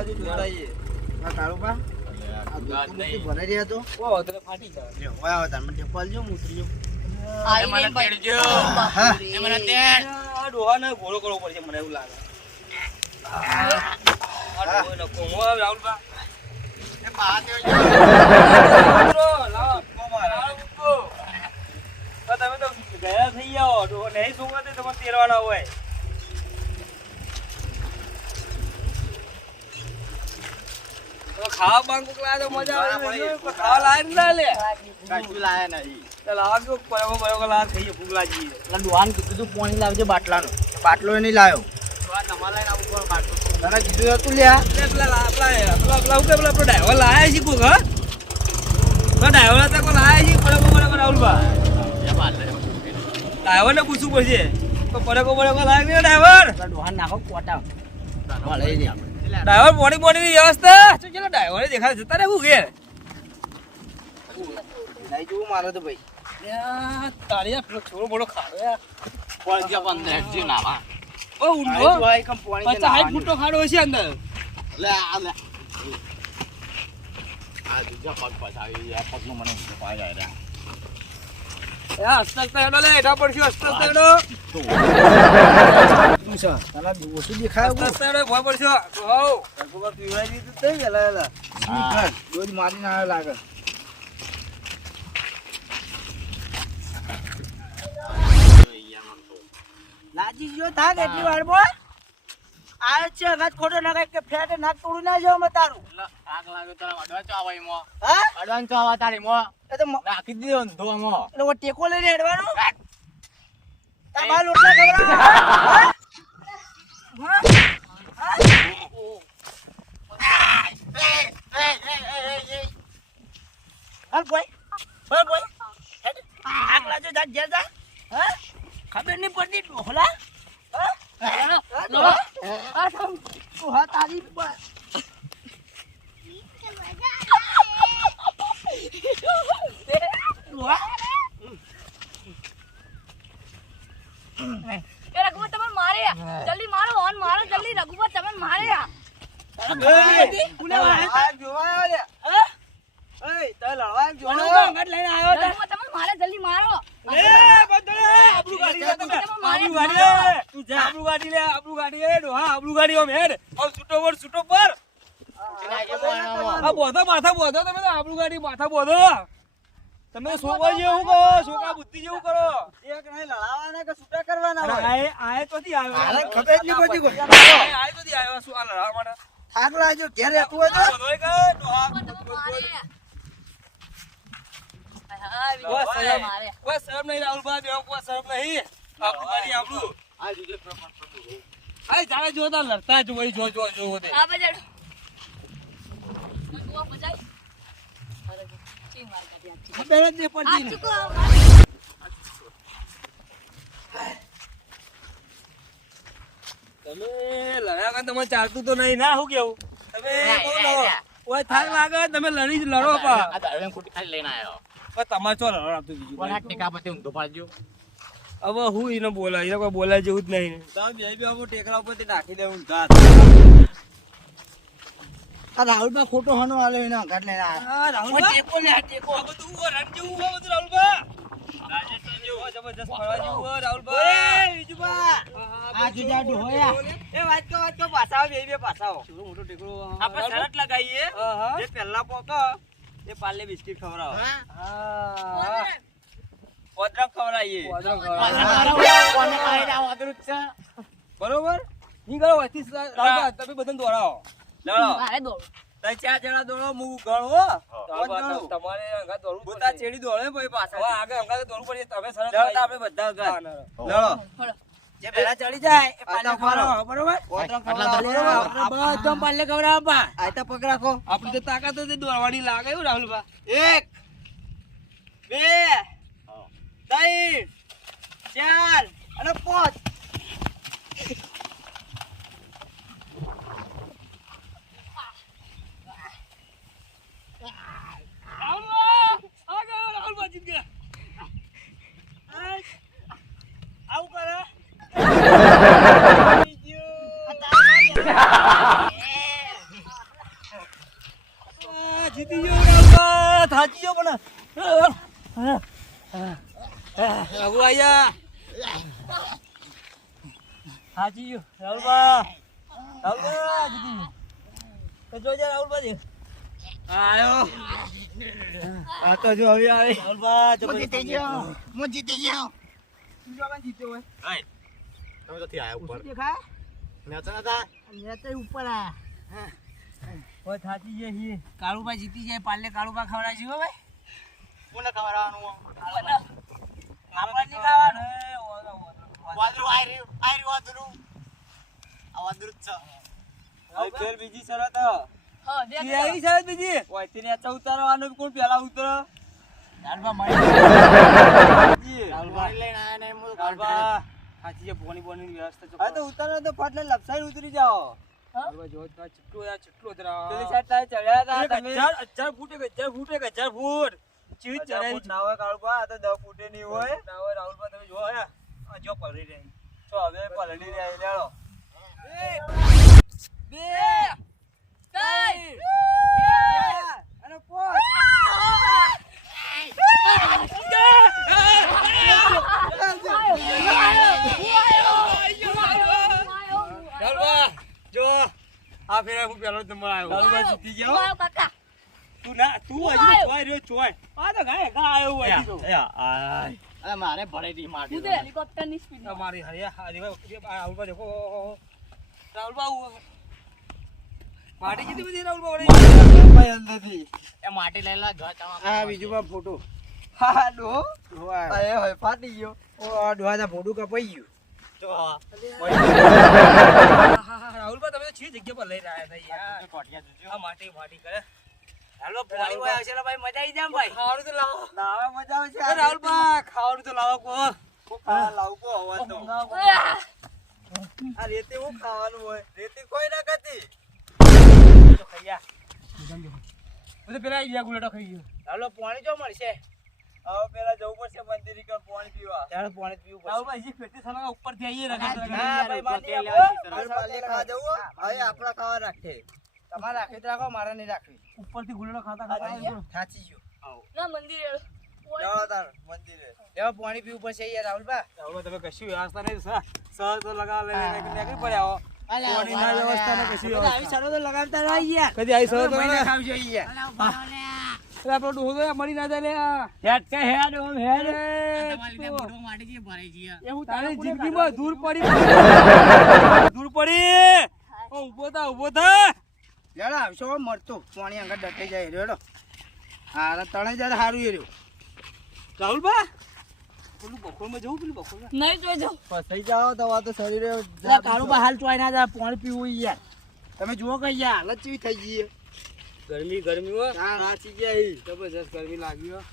બાજુ જોડાઈએ આ કાળુબા આ દૂધ નથી ભરાઈ રહ્યા તો ઓ તો ફાટી જાય લે ઓય આવ તમે ટેપલ જો ઉતરી જો આઈ મને તેડજો હા એ મને તેડ આ ડોહાને ઘોડો કરવો પડશે મને એવું લાગે આ ડોહો ન કોમો રાહુલબા એ બહાર દેજો લાવ કોમો તમે તો ગયા થઈ જાઓ ડોહો નહીં સુવા દે તમે તેરવાના હોય ખાવા બાંગો ક્લા તો મજા આવે ખાવા લાય ના લે કાચું લાયા નહીં તો લાવજો બરાબર લાવ થઈ ભૂખ લાગી એટલે ડોહાન કીધું પાણી લાવજો બાટલાનો બાટલો નહીં લાવ્યો તમારે લઈને આવું કોણ બાટલો તને કીધું હતું લ્યા પેલા ડ્રાઈવર લાયા છે કોક હા ડ્રાઈવર હતા કોઈ લાયા છે બરાબર રાહુલબા ડ્રાઈવર ને પૂછવું પડશે તો બરાબર લાગે ને ડ્રાઈવર ડોહાન નાખો કોટા લઈ લે ડ્રાઈવર બોડી ની વ્યવસ્થા શું ચલો ડ્રાઈવર દેખાય જતા રહેવું ઘેર નહીં જોવું મારે તો ભાઈ તારી પેલો છોડો મોડો ખાડો યાર કોણ ગયા 15 જી નાવા ઓ ઊંડો 50 ફૂટનો ખાડો છે અંદર લે આ બીજા પગ પછાવી આ પગનો મને પાય જાય રે હસ્તક એડો લે એડા પડશે હસ્તક એડો તું છે તને ઓછું દેખાય હસ્તક એડો ભય પડશે હોવ રઘુબા પીવડાઈ દીધું તે વેલા ઘર રોજ મારીને આવ્યો લાગે લાજી જો થાક એટલી વાર બોલ આ છે અગાત ખોટો નાખે કે ફેટ નાક તોડી ના જાવ મે તારું આગ લાગે તારા અડવાન ચો આવે મો હા અડવાન ચો આવે તારી મો એ તો નાખી દીધો ધો મો એટલે ઓ ટેકો લઈને હેડવાનો તા બાલ ઓટલા ખબર હાલ કોઈ હેડ આગ લાજો જા જેલ જા હા ખબર નહીં પડતી ઢોલા તારી રઘુબા તમે મારે જલ્દી મારો ઓન મારો જલ્દી રઘુબા તમે મારે જલ્દી મારો તમે સોવા જેવું કરો સોકા બુદ્ધિ જેવું કરો એક નહીં લડાવાના કે છૂટા કરવાના હોય આય તો થી આવ્યો ખબર જ નહીં પડતી કોઈ આય તો થી આવ્યો શું આ લડાવા માટે થાક લાજો ઘેર રહેતું હોય તો કોઈ શરમ નહીં રાહુલભાઈ બેવ કોઈ શરમ નહીં આપણું ગાડી આપણું આ જુદે પ્રમાણ પ્રભુ આ જાણે જોતા લડતા જ હોય જો દે આ બજાડ રઘુબા બજાઈ અરે ચી માર કાઢી ખબર જ નહીં પડતી ને તમે લડ્યા કાં તમે ચાલતું તો નહીં ના હું કેવું તમે બોલો ઓય થાક લાગે તમે લડો પા આ દારૂ ખોટી ખાલી લઈને આવ્યો પણ તમારે ચો લડો આપતું બીજું કોના ટેકા પર ઊંધો પાડજો હવે હું એને બોલાય એને કોઈ બોલાય જેવું જ નહીં તમે બે અમો ટેકરા ઉપર નાખી દેવું ઘાત આ રાહુલબા ખોટો હનો આલે એને ઘાટ લઈને આ રાહુલબા ટેકો લે ટેકો આ બધું રન જેવું આ બધું રાહુલબા રાજેશ જેવું જબરજસ્ત ફરવા જેવું રાહુલબા એ વિજુબા આ જુજાડુ હોયા એ વાત કો પાછાઓ બે પાછાઓ છોરો મોટો ટેકરો આપણે શરત લગાઈએ જે પહેલા પોક એ પાલે બિસ્કિટ ખવરાવો હા ઓદરક ખવરાઈએ કોને ખાઈને આ ઓદરક છે બરોબર ની કરો વતી તમે બધાને દોડાવો લડો મારે દોડ તઈ ચાર જણા દોડો હું ગણો તમારે અંગા દોડવું બોતા ચેડી દોડે ભાઈ પાછા હવે આગળ અંગા દોડવું પડે તમે સરસ લડો આપણે બધા અંગા લડો જે પહેલા ચડી જાય એ પાલે ખવરાવો બરોબર ઓદરક ખવરાવો બધો પાલે ખવરાવો પા આ તો પગ રાખો આપણી તો તાકાત તો દોડવાની લાગે એવું રાહુલબા 1 2 3 4 અને 5 આવું કરે જીતી ગયો રાહુલબા, થાકી ગયો પણ રઘુ આયા થાકી ગયો રાહુલબા, રાહુલબા જીતી ગયો. તો જોજે રાહુલબા દે આયો આ તો જો હવે આવે રાહુલબા. હું જીતી ગયો. બીજો પણ જીત્યો હોય. હાય. તમે તો થી આયા ઉપર. દેખાય મેચ નતા. નેતે ઉપર આ ઓય થાકી ગયા હી. કાળુબા જીતી જાય પાલે કાળુબા ખવડાવજો હો ભાઈ. કોને ખવડાવવાનું? આપણે નહીં ખાવાનું. વાદળું આયરી વાદળું. આ વાદળું જ છે. હવે ફેર બીજી શરત હા દેખ કેવી શરત બીજી ઓય થી નેચે ઉતારવાનું કોણ પહેલા ઉતરો લાલબા મારી પાણી લઈને આયા ને હું લાલબા હાથી જે પોણી પોણી વ્યવસ્થા જો હા તો ઉતારો તો ફાટલે લપસાઈ ઉતરી જાઓ. લાલબા જો તો ચટલો દરા પેલી સાઈડ તારે ચડ્યા હતા તમે 1000 ફૂટ ચીજ ચડાઈ ના હોય કાળબા. આ તો 10 ફૂટે નહીં હોય ના હોય રાહુલબા. તમે જો આ જો પલળી રહી તો હવે પલળી રહી લેડો 2 અને 5 જો આ ફેર હું પેલો નંબર આવ્યો. રાહુલબા જીતી ગયો. કાકા તું ના તું હજી ચોય રહ્યો ચોય. આ તો ગાય ગા આવ્યો હોય તો અરે મારે ભરાઈ દી માટી. હું તો હેલિકોપ્ટર ની સ્પીડ તમારી હરિયા રાહુલબા દેખો રાહુલબા માટી કેટલી બધી રાહુલબા વળી અંદરથી એ માટી લઈ લા ઘર આ બીજું ફોટો હા ડો અરે હોય ફાટી ગયો. ઓ આ ડોહાના ફોટો કપાઈ ગયું. જો રાહુલબા તમે તો છી જગ્યા પર લઈ રહ્યા હતા યાર. કોટિયા જોજો. આ માટી માટી કરે હાલો પાણી કોઈ આવશે ને ભાઈ મજા આવી જાય ભાઈ. ખાવાનું તો લાવો લાવા મજા આવે છે રાહુલબા. ખાવાનું તો લાવો કો ખાવા લાવો કો હવા તો આ રેતી હું ખાવાનું હોય રેતી કોઈ ના ખાતી તો ખૈયા તો પેલા આવી ગયા ગુલેટો ખાઈ ગયો. હાલો પાણી જો મળશે. હવે પેલા જવું પડશે મંદિર કર પાણી પીવા. ત્યારે પાણી પીવું પડશે. રાહુલબા હજી પેટી સાલા ઉપર થી આવીએ ના, ભાઈ, રાખે માટી લેવાની છે. ખાવા જવું હવે આપડા ખાવા રાખે. તમારે રાખી રાખો મારે નહીં રાખવી. ઉપરથી ગુલેટો ખાતા ખાતા થાચી ગયો. ના મંદિર જાઓ તાર મંદિરે એવા પાણી પીવું પડશે યાર રાહુલબા. રાહુલબા તમે કશું વ્યવસ્થા નહીં સર તો લગાવ લઈને નીકળી પડ્યા હો. પાણી ના વ્યવસ્થા ને કશું આવી સર તો લગાવતા રહી યાર. કદી આવી સર તો ખાવ જોઈએ યાર. આપણો ડોહો તો મળી ના જાય લે. હેડ કે હેડ ઓમ હેડ તમારી લીધે મોઢો માટી જે ભરાઈ છે યાર. એવું તારી જિંદગીમાં દૂર પડી ઓ ઊભો થા યાર. આવશો મરતો પાણી આગળ ડટાઈ જાય રેડો. હા તણે જાય સારું એ રહ્યું. રાહુલબા પેલું બખોરમાં જવું પેલું બખોરમાં નહીં જોઈ જાઉં ફસાઈ જાઓ તો આ તો શરીરે કાળુબા હાલ ચોઈ ના જાય પાણી પીવું યાર. તમે જુઓ કઈ યાર હાલત ચેવી થઈ ગઈ. ગરમી હોય સાચી ગયા જબરજસ્ત ગરમી લાગી હોય.